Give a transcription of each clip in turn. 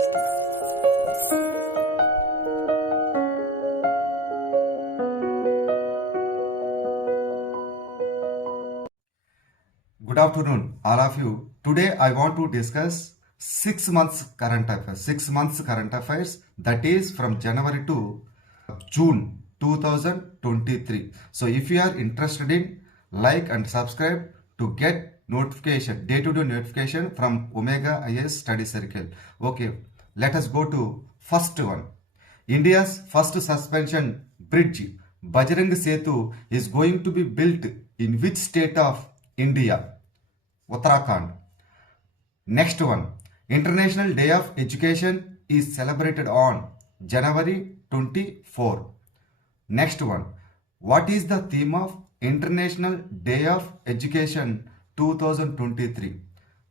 Good afternoon, all of you. Today I want to discuss 6 months current affairs. 6 months current affairs, that is from January to June 2023. So if you are interested in, like and subscribe to get notification, day-to-day notification from Omega IAS Study Circle. Okay, let us go to first one. India's first suspension bridge, Bajrang Setu, is going to be built in which state of India? Uttarakhand. Next one. International Day of Education is celebrated on January 24. Next one. What is the theme of International Day of Education 2023?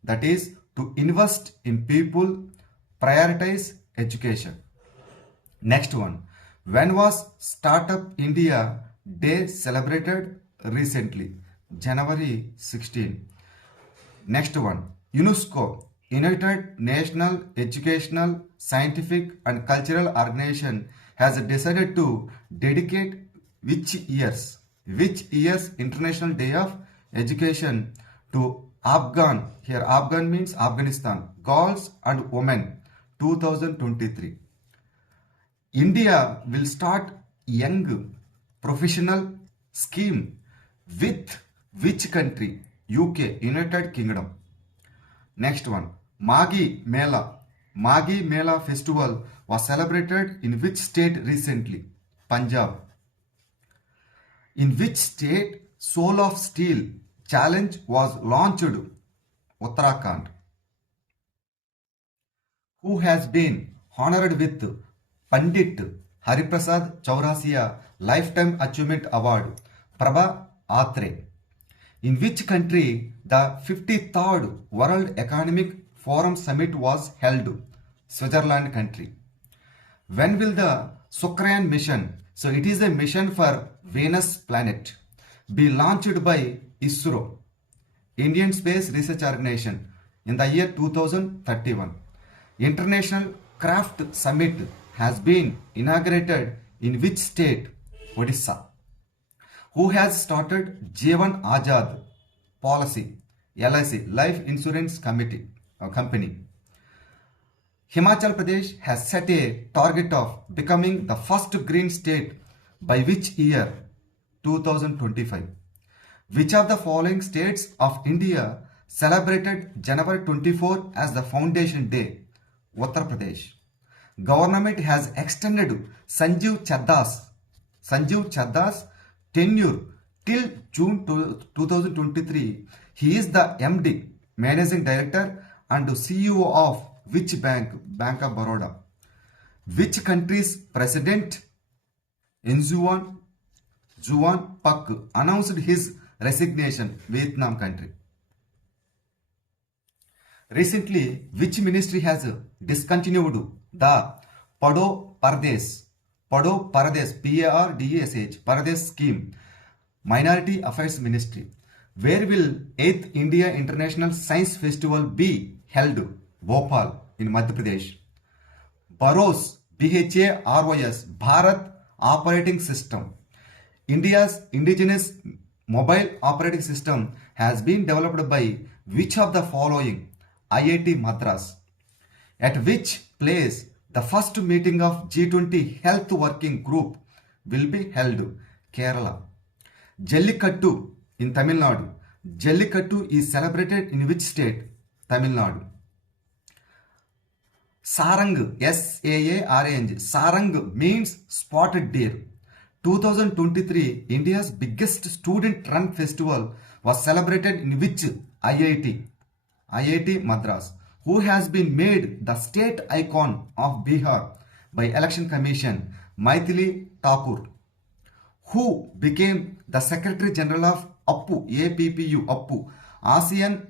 That is to invest in people, prioritize education. Next one. When was Startup India Day celebrated recently? January 16. Next one. UNESCO, United National Educational, Scientific and Cultural Organization, has decided to dedicate which year's International Day of Education to Afghan, here Afghan means Afghanistan, girls and women, 2023. India will start young professional scheme with which country? UK, United Kingdom. Next one. Maghi Mela festival was celebrated in which state recently? Punjab. In which state Soul of Steel challenge was launched? Uttarakhand. Who has been honored with Pandit Hariprasad Chaurasia Lifetime Achievement Award? Prabha Atre. In which country the 53rd World Economic Forum Summit was held? Switzerland country. When will the Sukrayan mission, so it is a mission for Venus planet, be launched by ISRO, Indian Space Research Organization, in the year 2031? International Craft Summit has been inaugurated in which state? Odisha. Who has started Jeevan Azad policy, LIC, Life Insurance Company? Himachal Pradesh has set a target of becoming the first green state by which year? 2025. Which of the following states of India celebrated January 24 as the Foundation Day? Uttar Pradesh. Government has extended Sanjeev Chadda's tenure till June 2023. He is the MD, Managing Director and CEO of which bank? Bank of Baroda. Which country's president, Nguyen Phuc, announced his resignation? Vietnam country. Recently, which ministry has discontinued the Padho Pardesh, PARDASH, Pardesh scheme, Minority Affairs Ministry? Where will 8th India International Science Festival be held? Bhopal in Madhya Pradesh. BHAROS, BHAROS, Bharat Operating System. India's indigenous mobile operating system has been developed by which of the following? IIT Madras. At which place the first meeting of G20 Health Working Group will be held? Kerala. Jallikattu in Tamil Nadu. Jallikattu is celebrated in which state? Tamil Nadu. Sarang, S-A-A-R-A-N-G. Sarang means spotted deer. 2023, India's biggest student run festival was celebrated in which IIT? IIT Madras. Who has been made the state icon of Bihar by Election Commission? Maithili Thakur. Who became the Secretary General of APPU, ASEAN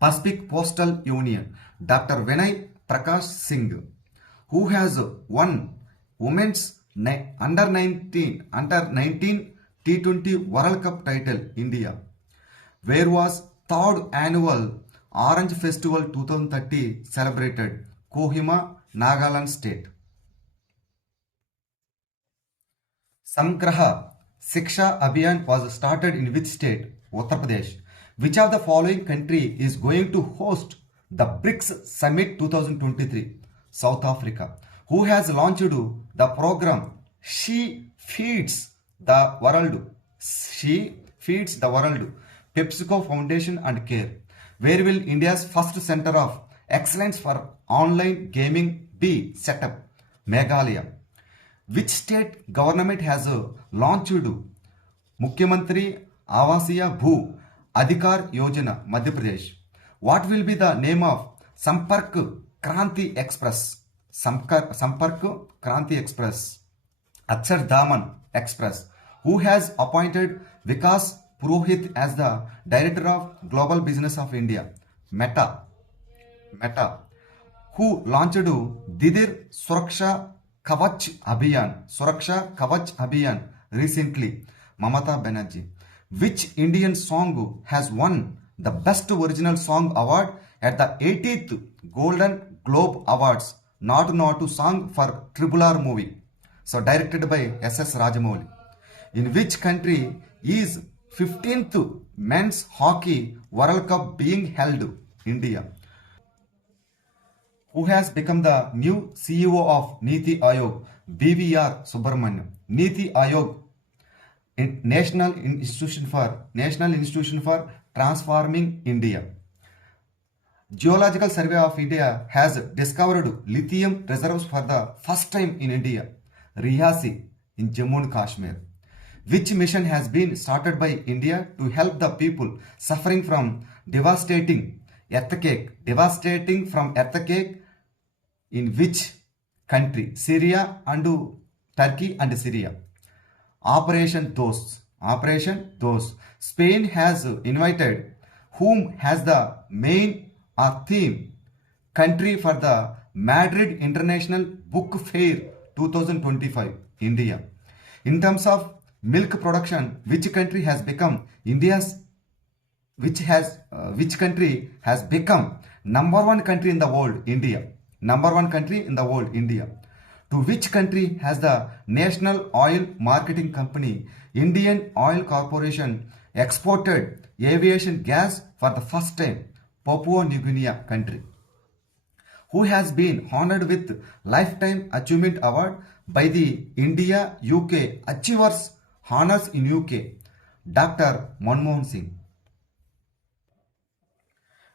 Pacific Postal Union? Dr. Vinay Prakash Singh. Who has won Women's Under 19 T20 World Cup title? India. Where was 3rd Annual Orange Festival 2030 celebrated? Kohima, Nagaland state. Samgraha Shiksha Abhiyan was started in which state? Uttar Pradesh. Which of the following country is going to host the BRICS Summit 2023? South Africa. Who has launched the program She Feeds the World? She Feeds the World. PepsiCo Foundation and Care. Where will India's first center of excellence for online gaming be set up? Meghalaya. Which state government has launched Mukhyamantri Avasiya Bhu Adhikar Yojana, Madhya Pradesh? What will be the name of Sampark Kranti Express? Sampark Kranti Express. Akshar Daman Express. Who has appointed Vikas Purohit as the Director of Global Business of India? Meta. Who launched Didir Suraksha Kavach Abhiyan recently? Mamata Banerjee. Which Indian song has won the Best Original Song Award at the 80th Golden Globe Awards? Not song for Triple R movie. So directed by S.S. Rajamouli. In which country is 15th Men's Hockey World Cup being held? India. Who has become the new CEO of Niti Aayog? BVR Subramaniam. Niti Aayog, National Institution for Transforming India. Geological Survey of India has discovered lithium reserves for the first time in India. Rihasi in Jammu and Kashmir. Which mission has been started by India to help the people suffering from devastating earthquake in which country? Syria and Turkey and Syria. Operation Dost. Spain has invited whom has the main or theme country for the Madrid International Book Fair 2025? India. In terms of milk production, which country has become number one country in the world? India. To which country has the National Oil Marketing Company, Indian Oil Corporation, exported aviation gas for the first time? Papua New Guinea country. Who has been honored with Lifetime Achievement Award by the India UK Achievers Honors in UK? Dr. Manmohan Singh.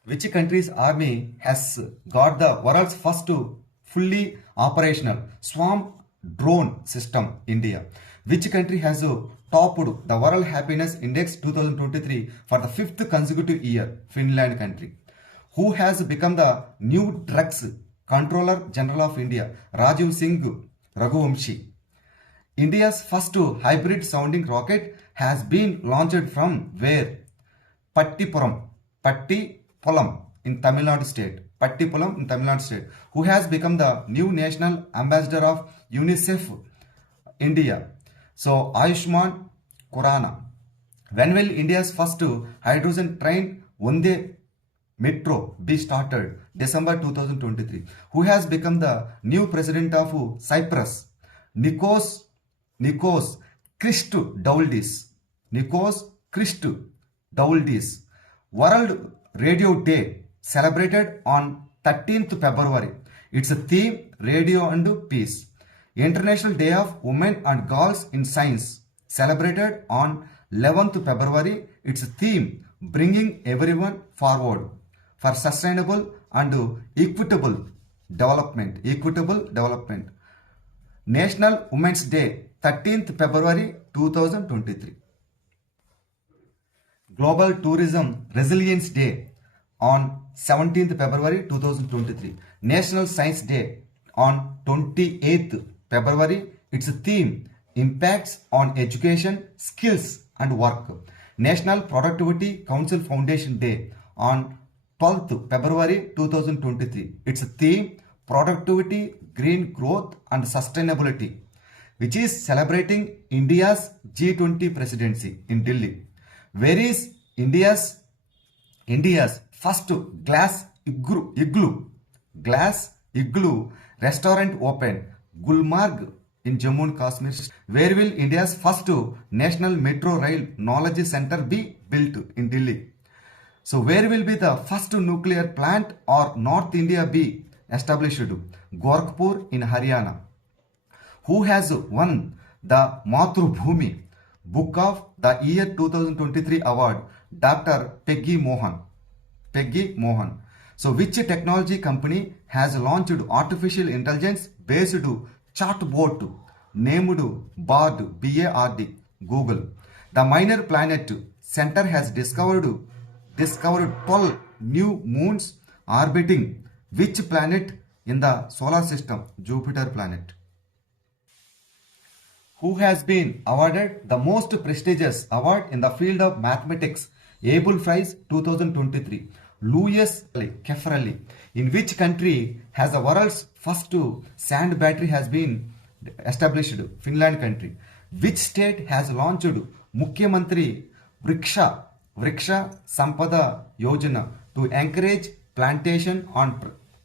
Which country's army has got the world's first fully operational swarm drone system? India. Which country has topped the World Happiness Index 2023 for the 5th consecutive year? Finland country. Who has become the new Drugs Controller General of India? Rajiv Singh Raghuvamshi. India's first hybrid sounding rocket has been launched from where? Pattipuram in Tamil Nadu state. Who has become the new national ambassador of UNICEF India? So Ayushman Khurrana. When will India's first hydrogen train Vande Metro be started? December 2023. Who has become the new president of Cyprus? Nikos Christodoulidis. World Radio Day celebrated on 13th February. Its theme Radio and Peace. International Day of Women and Girls in Science celebrated on 11th February. Its theme Bringing Everyone Forward for Sustainable and Equitable Development. National Women's Day 13th February 2023. Global Tourism Resilience Day on 17th February 2023. National Science Day on 28th February. Its theme Impacts on Education, Skills and Work. National Productivity Council Foundation Day on 12th February 2023. Its theme Productivity, Green Growth and Sustainability, which is celebrating India's G20 presidency in Delhi. Where is India's first glass igloo Igloo restaurant opened. Gulmarg in Jammu and Kashmir. Where will India's first national metro rail knowledge center be built? In Delhi. So where will be the first nuclear plant or North India be established? Gorakhpur in Haryana. Who has won the Matrubhumi Book of the Year 2023 award? Dr. Peggy Mohan. Peggy Mohan. So which technology company has launched artificial intelligence based chatbot named Bard, B-A-R-D, Google? The Minor Planet Center has discovered 12 new moons orbiting which planet in the solar system? Jupiter planet. Who has been awarded the most prestigious award in the field of mathematics, Abel Prize 2023? Louis Keplerly. In which country has the world's first sand battery has been established? Finland country. Which state has launched Mukhyamantri Vriksha Sampada Yojana to encourage plantation on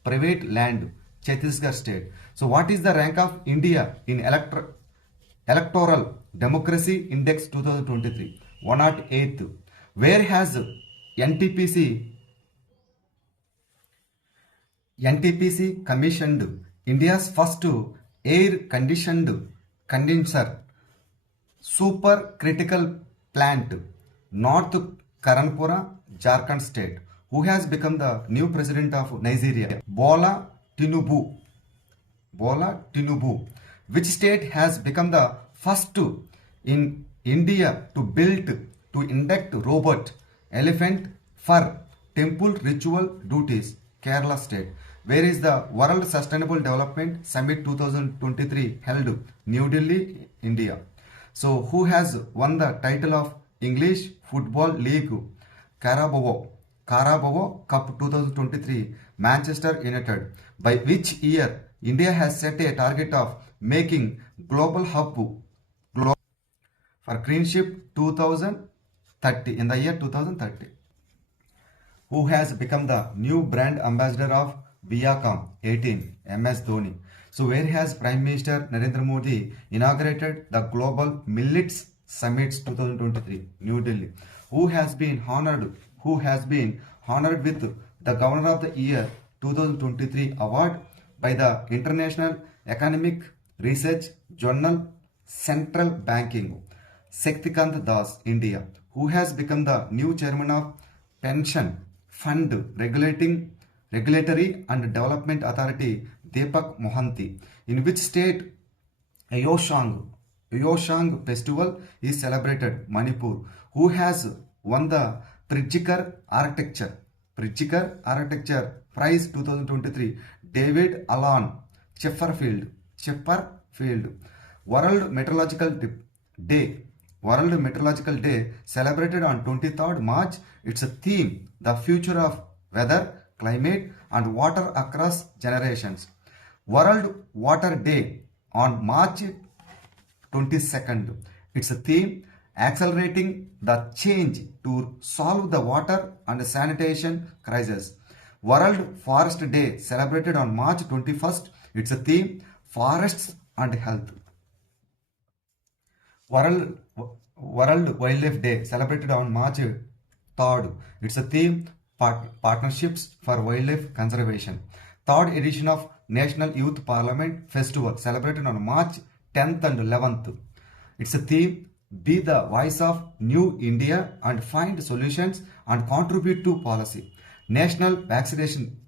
private land? Chhattisgarh state. So what is the rank of India in Electoral Democracy Index 2023? 108th. Where has NTPC commissioned India's first air condenser supercritical plant? North Karanpura, Jharkhand state. Who has become the new president of Nigeria? Bola Tinubu. Which state has become the first in India to induct robot elephant for temple ritual duties? Kerala state. Where is the World Sustainable Development Summit 2023 held? New Delhi, India. So who has won the title of English Football League Carabao Cup 2023? Manchester United. By which year India has set a target of making global hub for greenship 2030 in the year 2030? Who has become the new brand ambassador of Viacom 18? MS Dhoni. So where has Prime Minister Narendra Modi inaugurated the Global Millets Summits 2023? New Delhi. Who has been honored with the Governor of the Year 2023 award by the International Economic Research Journal? Central Banking. Shaktikant Das, India. Who has become the new chairman of Pension Fund Regulatory and Development Authority? Deepak Mohanty. In which state Yeoshang festival is celebrated? Manipur. Who has won the Pritzker Architecture Prize 2023? David Allen Chipperfield. World Meteorological Day celebrated on 23rd March. Its a theme, the future of weather, climate and water across generations. World Water Day on March 22nd. Its a theme, accelerating the change to solve the water and sanitation crisis. World Forest Day celebrated on March 21st. Its a theme, forests and health. World Wildlife Day celebrated on March 3rd. It's a theme, partnerships for wildlife conservation. Third edition of National Youth Parliament Festival celebrated on March 10th and 11th. It's a theme, be the voice of new India and find solutions and contribute to policy. National Vaccination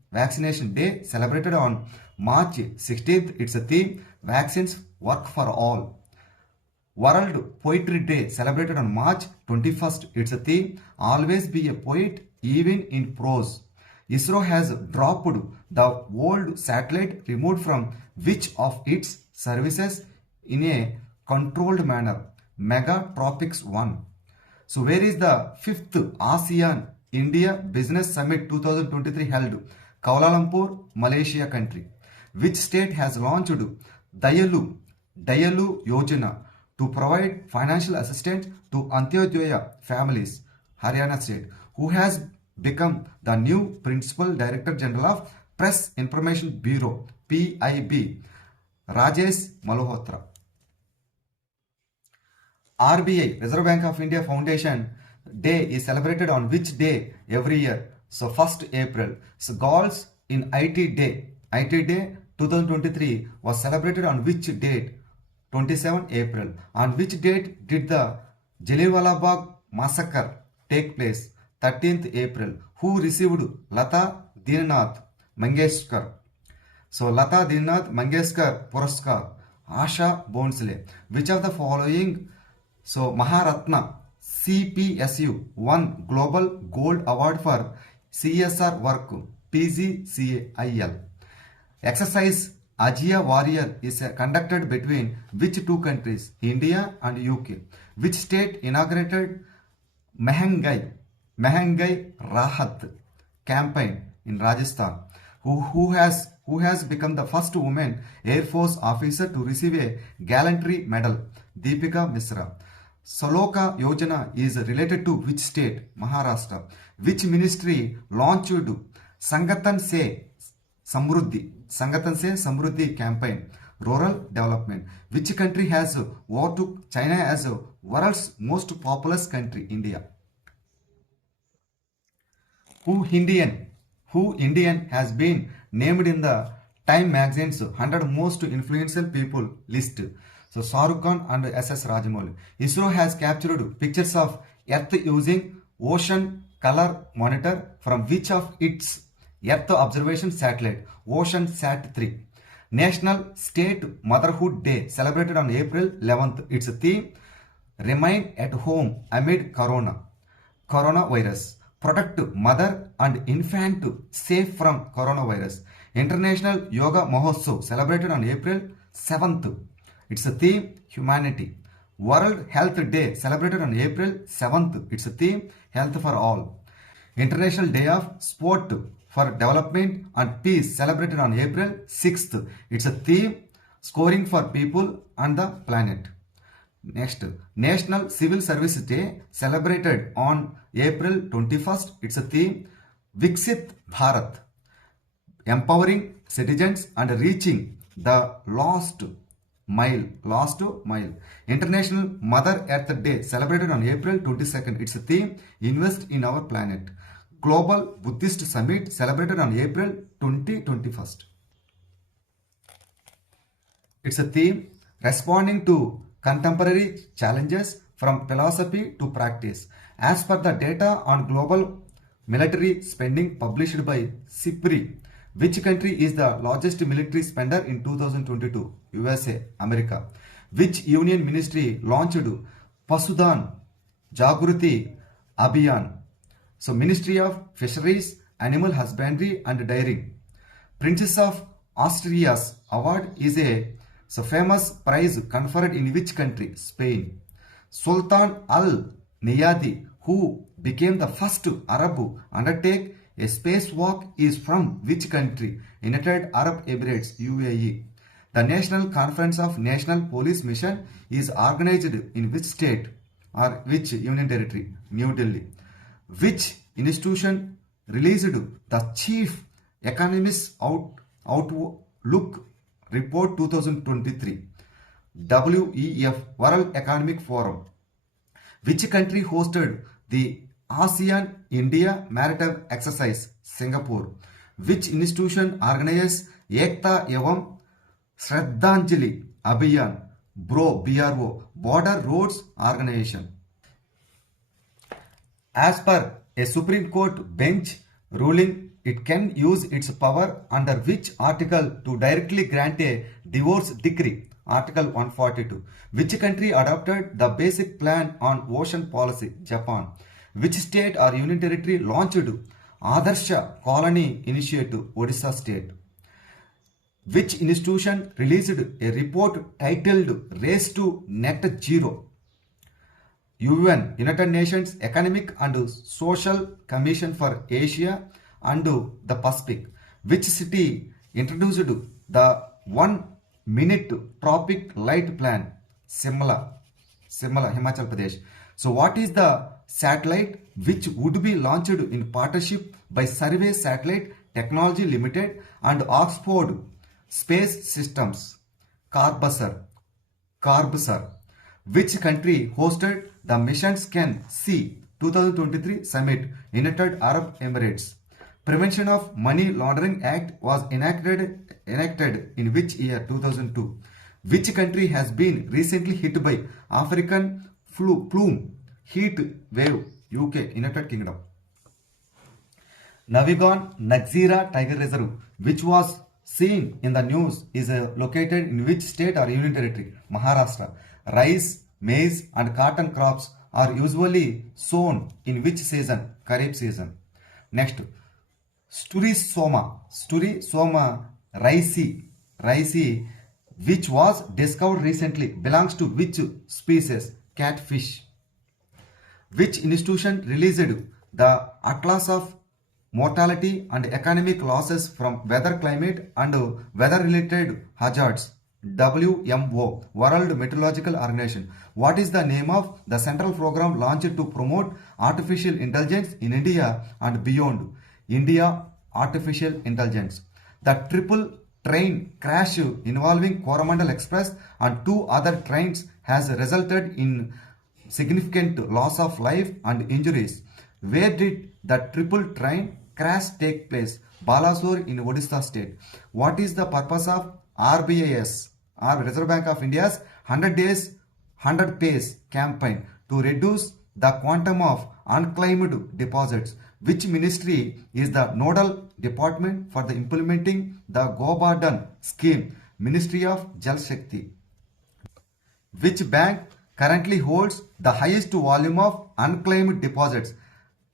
Day celebrated on March 16th. It's a theme, vaccines work for all. World Poetry Day celebrated on March 21st. It's a theme, always be a poet even in prose. ISRO has dropped the old satellite removed from which of its services in a controlled manner? Megatropics 1. So where is the 5th ASEAN India Business Summit 2023 held? Kuala Lumpur, Malaysia country. Which state has launched Dayalu Yojana to provide financial assistance to Antyodaya families? Haryana state. Who has become the new Principal Director General of Press Information Bureau, PIB, Rajesh Malhotra. RBI, Reserve Bank of India Foundation Day is celebrated on which day every year? So 1st April. So goals in IT Day. IT Day 2023 was celebrated on which date? 27 April. On which date did the Jallianwala Bagh massacre take place? 13th April. Who received Lata Dinanath Mangeshkar? So Lata Dinanath Mangeshkar Puraskar. Asha Bhonsle. Which of the following? So Maharatna CPSU won Global Gold Award for CSR work, PGCIL. Exercise Ajia Warrior is conducted between which two countries? India and UK. Which state inaugurated Mehangai Rahat campaign in Rajasthan? Who has become the first woman Air Force officer to receive a gallantry medal? Deepika Misra. Saloka Yojana is related to which state? Maharashtra. Which ministry launched Sangatan Se Samruddhi campaign? Rural development. Which country has overtook China as world's most populous country? India. Who Indian has been named in the Time magazine's 100 most influential people list? So Shahrukh Khan and SS Rajamouli. ISRO has captured pictures of Earth using ocean color monitor from which of its Earth observation satellite? Ocean Sat 3. National State Motherhood Day celebrated on April 11th. Its theme: Remain at home amid coronavirus. Protect mother and infant safe from coronavirus. International Yoga Mahotsav celebrated on April 7th. Its theme: Humanity. World Health Day celebrated on April 7th. Its theme: Health for All. International Day of Sport for Development and Peace celebrated on April 6th. Its theme: Scoring for People and the Planet. Next, National Civil Service Day celebrated on April 21st. Its theme: Viksit Bharat. Empowering citizens and reaching the last mile. International Mother Earth Day celebrated on April 22nd. Its theme: Invest in our planet. Global Buddhist Summit celebrated on April 2021. Its theme: Responding to contemporary challenges from philosophy to practice. As per the data on global military spending published by SIPRI, which country is the largest military spender in 2022? USA, America. Which union ministry launched Pasudan Jagruti Abhiyan? So Ministry of Fisheries, Animal Husbandry and Dairying. Princess of Austria's award is a famous prize conferred in which country? Spain. Sultan Al Niyadi, who became the first Arab to undertake a spacewalk, is from which country? United Arab Emirates, UAE. The National Conference of National Police Mission is organized in which state or which union territory? New Delhi. Which institution released the Chief Economist Outlook Report 2023? WEF, World Economic Forum. Which country hosted the ASEAN-India Maritime Exercise? Singapore. Which institution organizes Ekta Evam Shraddhanjali Abhiyan BRO, Border Roads Organization? As per a Supreme Court bench ruling, it can use its power under which article to directly grant a divorce decree? Article 142. Which country adopted the basic plan on ocean policy? Japan. Which state or union territory launched Adarsha Colony Initiative? Odisha state. Which institution released a report titled Race to Net Zero? UN, United Nations Economic and Social Commission for Asia and the Pacific. Which city introduced the 1 minute tropic light plan? Simla, Himachal Pradesh. So what is the satellite which would be launched in partnership by Survey Satellite Technology Limited and Oxford Space Systems, Carbsar. Which country hosted the Mission Can See 2023 Summit? United Arab Emirates. Prevention of Money Laundering Act was enacted in which year? 2002. Which country has been recently hit by African plume heat wave? UK, United Kingdom. Navigon Nagzira Tiger Reserve, which was seen in the news, is located in which state or union territory? Maharashtra. Rice, maize and cotton crops are usually sown in which season? Kharif season. Next, Sturi Soma Ricey, which was discovered recently, belongs to which species? Catfish. Which institution released the Atlas of Mortality and Economic Losses from Weather, Climate and Weather-related Hazards? WMO, World Meteorological Organization. What is the name of the central program launched to promote artificial intelligence in India and beyond? India Artificial Intelligence. The triple train crash involving Coromandel Express and two other trains has resulted in significant loss of life and injuries. Where did the triple train crash take place? Balasore in Odisha state. What is the purpose of RBIS, Reserve Bank of India's 100 days 100 pays campaign to reduce the quantum of unclaimed deposits? Which ministry is the nodal department for the implementing the Govardhan scheme? Ministry of Jal Shakti. Which bank currently holds the highest volume of unclaimed deposits?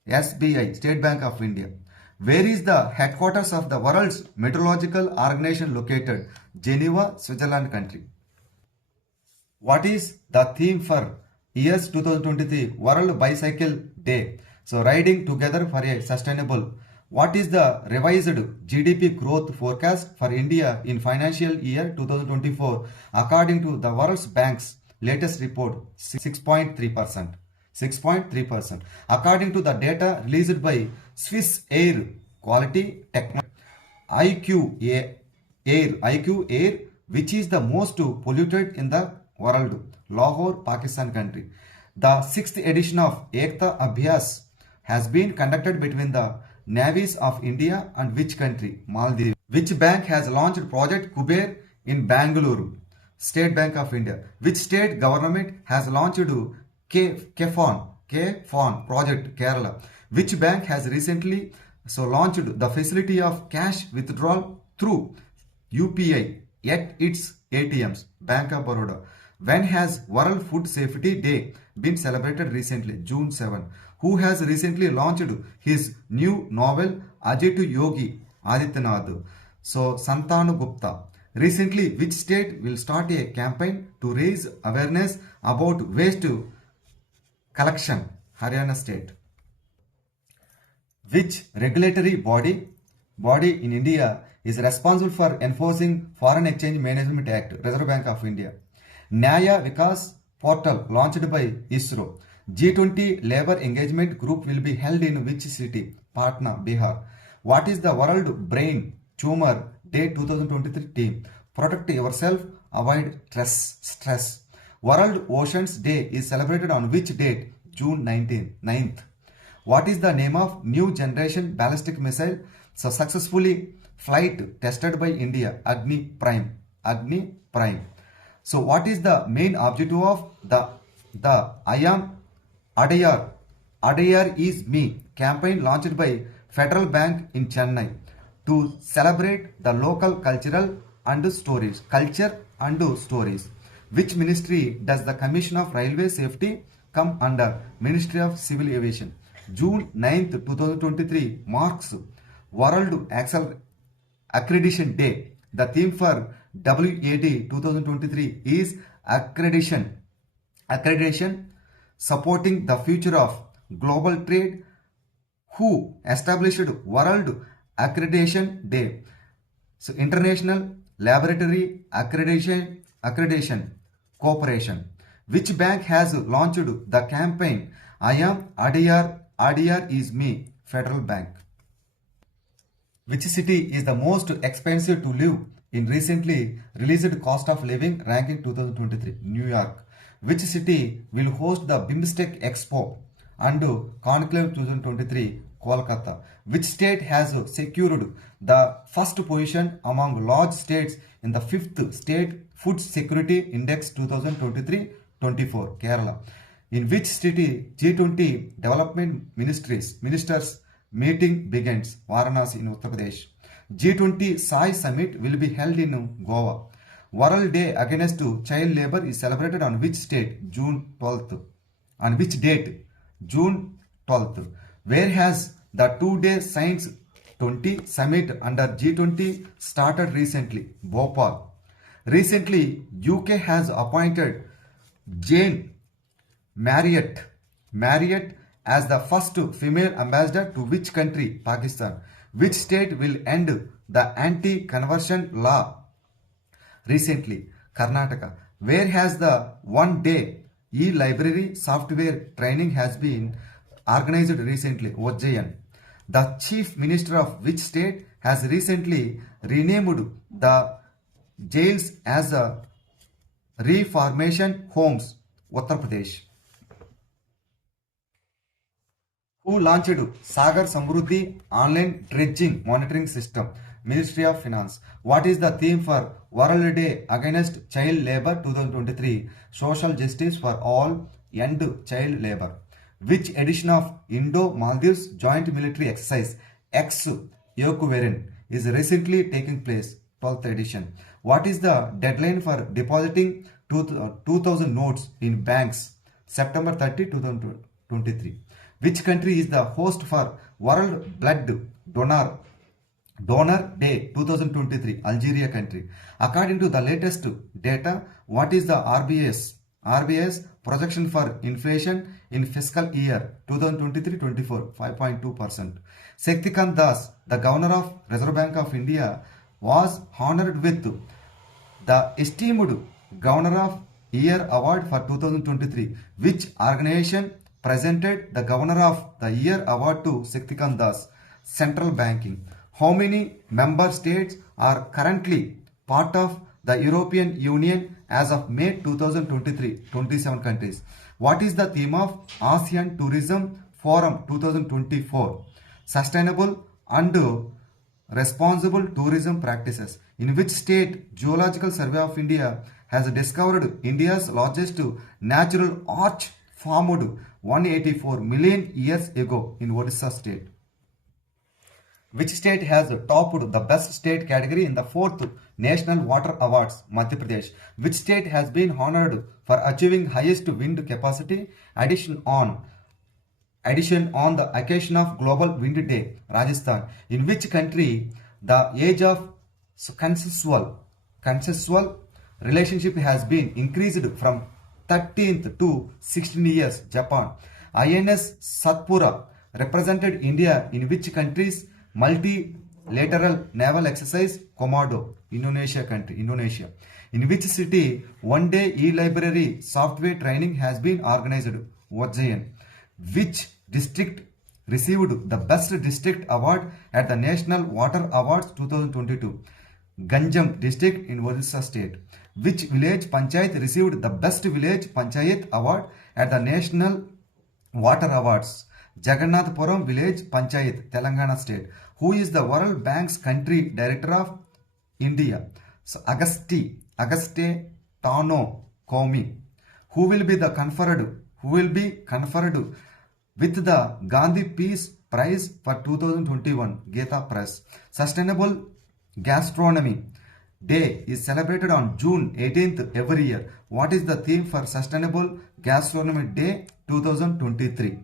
SBI, State Bank of India. Where is the headquarters of the World's Meteorological Organization located? Geneva, Switzerland country. What is the theme for years 2023 World Bicycle Day? So, riding together for a sustainable. What is the revised GDP growth forecast for India in financial year 2024 according to the World Bank's latest report? 6.3%. 6.3%. According to the data released by Swiss Air Quality Technology, IQ Air, which is the most polluted in the world, Lahore, Pakistan country. The 6th edition of Ekta Abhyas has been conducted between the navies of India and which country? Maldives. Which bank has launched Project Kuber in Bangalore? State Bank of India. Which state government has launched KPhone project Kerala? Which bank has recently launched the facility of cash withdrawal through UPI at its ATMs? Bank of Baroda. When has World Food Safety Day been celebrated recently? June 7. Who has recently launched his new novel Ajay Yogi Adityanath? So Santanu Gupta. Recently, which state will start a campaign to raise awareness about waste collection? Haryana state. Which regulatory body in India is responsible for enforcing Foreign Exchange Management Act? Reserve Bank of India. Nyaya Vikas portal launched by ISRO. G20 Labor Engagement Group will be held in which city? Patna, Bihar. What is the World Brain Tumor Day 2023 theme? Protect yourself, avoid stress. World Oceans Day is celebrated on which date? June 9th. What is the name of new generation ballistic missile successfully flight tested by India? Agni Prime. So what is the main objective of the I Am Adayar is Me campaign launched by Federal Bank in Chennai to celebrate the local culture and stories? Which ministry does the Commission of Railway Safety come under? Ministry of Civil Aviation. June 9th, 2023 marks World Accreditation Day. The theme for WAD 2023 is accreditation, supporting the future of global trade. Who established World Accreditation Day? So International Laboratory Accreditation Corporation. Which bank has launched the campaign I Am Adiyar is Me? Federal Bank. Which city is the most expensive to live in recently released cost of living ranking 2023? New York. Which city will host the BIMSTEC Expo and Conclave 2023? Kolkata. Which state has secured the first position among large states in the 5th State Food Security Index 2023-24? Kerala. In which city G20 development ministers meeting begins? Varanasi in Uttar Pradesh. G20 Sai Summit will be held in Goa. World Day Against Child Labor is celebrated on which state? June 12th. On which date? June 12th. Where has the 2-day Science 20 Summit under G20 started recently? Bhopal. Recently, UK has appointed Jane Marriott as the first female ambassador to which country? Pakistan. Which state will end the anti-conversion law recently? Karnataka. Where has the 1-day e-library software training has been organized recently? Ujjain. The chief minister of which state has recently renamed the jails as a reformation homes? Uttar Pradesh. Who launched Sagar Samruddhi online dredging monitoring system? Ministry of Finance. What is the theme for World Day Against Child Labor 2023? Social Justice for All, End Child Labor. Which edition of Indo-Maldives Joint Military Exercise ex-Yokuverin is recently taking place? 12th edition. What is the deadline for depositing 2000 notes in banks? September 30, 2023. Which country is the host for World Blood Donor Day 2023? Algeria country. According to the latest data, what is the RBI's projection for inflation in fiscal year 2023-24? 5.2%. Shaktikant Das, the governor of Reserve Bank of India, was honored with the esteemed Governor of Year Award for 2023. Which organization presented the Governor of the Year Award to Shaktikant Das? Central Banking. How many member states are currently part of the European Union as of May 2023? 27 countries. What is the theme of ASEAN Tourism Forum 2024? Sustainable and responsible tourism practices. In which state Geological Survey of India has discovered India's largest natural arch formed 184 million years ago? In Odisha state. Which state has topped the best state category in the 4th National Water Awards? Madhya Pradesh. Which state has been honored for achieving highest wind capacity addition on the occasion of Global Wind Day? Rajasthan. In which country the age of consensual relationship has been increased from 13th to 16 years? Japan. INS Satpura represented India in which country's multilateral naval exercise? Komodo, Indonesia country. Indonesia. In which city 1-day e-library software training has been organized? Ujjain. Which district received the best district award at the National Water Awards 2022? Ganjam district in Odisha state. Which village panchayat received the best village panchayat award at the National Water Awards? Jagannathpuram village panchayat, Telangana state. Who is the World Bank's country director of India? So Auguste Tano Komi. Who will be conferred with the Gandhi Peace Prize for 2021? Geta Press. Sustainable Gastronomy Day is celebrated on June 18th every year. What is the theme for Sustainable Gastronomy Day 2023?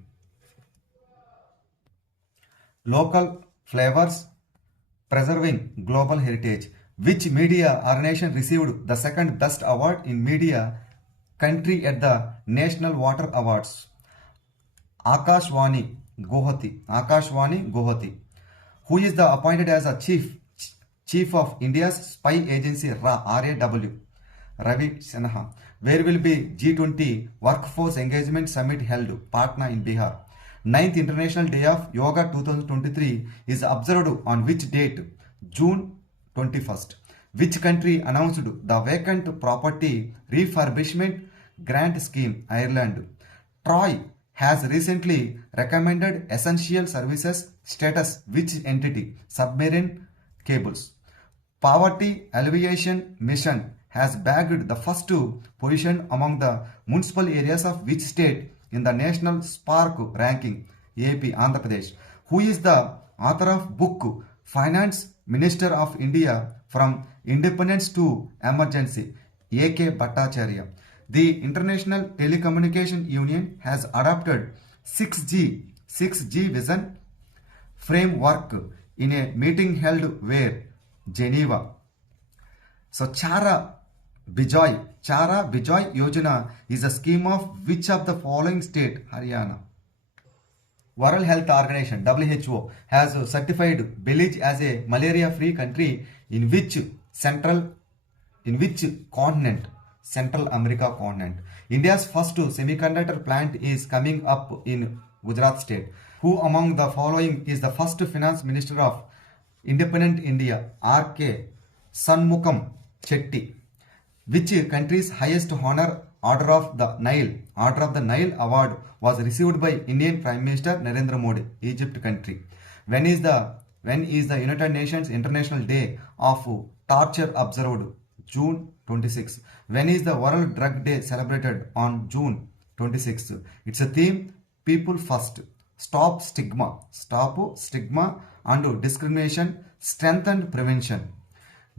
Local flavors preserving global heritage. Which media organization received the second best award in media country at the National Water Awards? Akashwani Guwahati. Who is the appointed as a chief of India's spy agency RAW? Ravi Sinha. Where will be G20 Workforce Engagement Summit held? Patna in Bihar. Ninth International Day of Yoga 2023 is observed on which date? June 21st. Which country announced the vacant property refurbishment grant scheme? Ireland. Troy has recently recommended essential services status which entity? Submarine cables. Poverty Alleviation Mission has bagged the first position among the municipal areas of which state in the National Spark ranking? AP, Andhra Pradesh. Who is the author of book Finance Minister of India from Independence to Emergency? AK Bhattacharya. The International Telecommunication Union has adopted 6G vision framework in a meeting held where? Geneva. So Chara Bijay Yojana is a scheme of which of the following state? Haryana. World Health Organization WHO has certified Belize as a malaria-free country in which continent? Central America continent. India's first semiconductor plant is coming up in Gujarat state. Who among the following is the first finance minister of independent India? R.K. Shanmugam Chetty. Which country's highest honor, Order of the Nile award was received by Indian Prime Minister Narendra Modi? Egypt country. When is the United Nations International Day of Torture observed? June 26. When is the World Drug Day celebrated? On June 26. It's a theme, people first. Stop stigma and discrimination, strengthen prevention.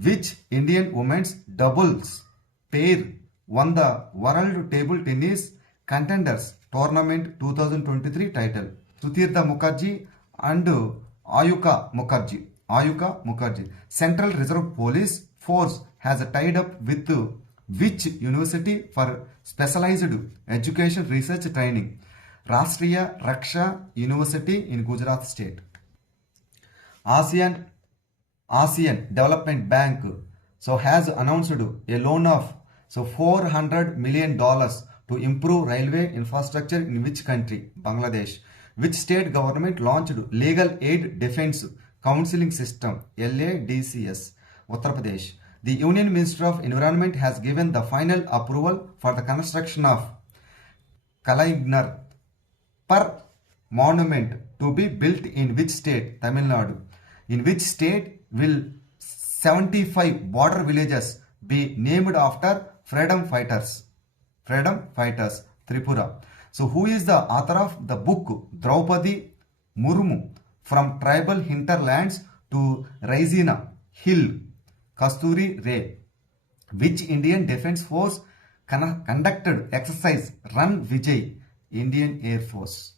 Which Indian women's doubles pair won the World Table Tennis Contenders Tournament 2023 title? Sutirtha Mukherjee and Ayuka Mukherjee. Central Reserve Police Force has tied up with which university for specialized education research training? Rashtriya Raksha University in Gujarat state. ASEAN Development Bank has announced a loan of $400 million to improve railway infrastructure in which country? Bangladesh. Which state government launched Legal Aid Defense Counseling System? LADCS. Uttar Pradesh. The Union Minister of Environment has given the final approval for the construction of Kalaignar Per monument to be built in which state? Tamil Nadu. In which state will 75 border villages be named after freedom fighters? Tripura. So who is the author of the book Draupadi Murmu From Tribal Hinterlands to Raisina Hill? Kasturi Ray. Which Indian Defence Force conducted exercise Run Vijay? Indian Air Force.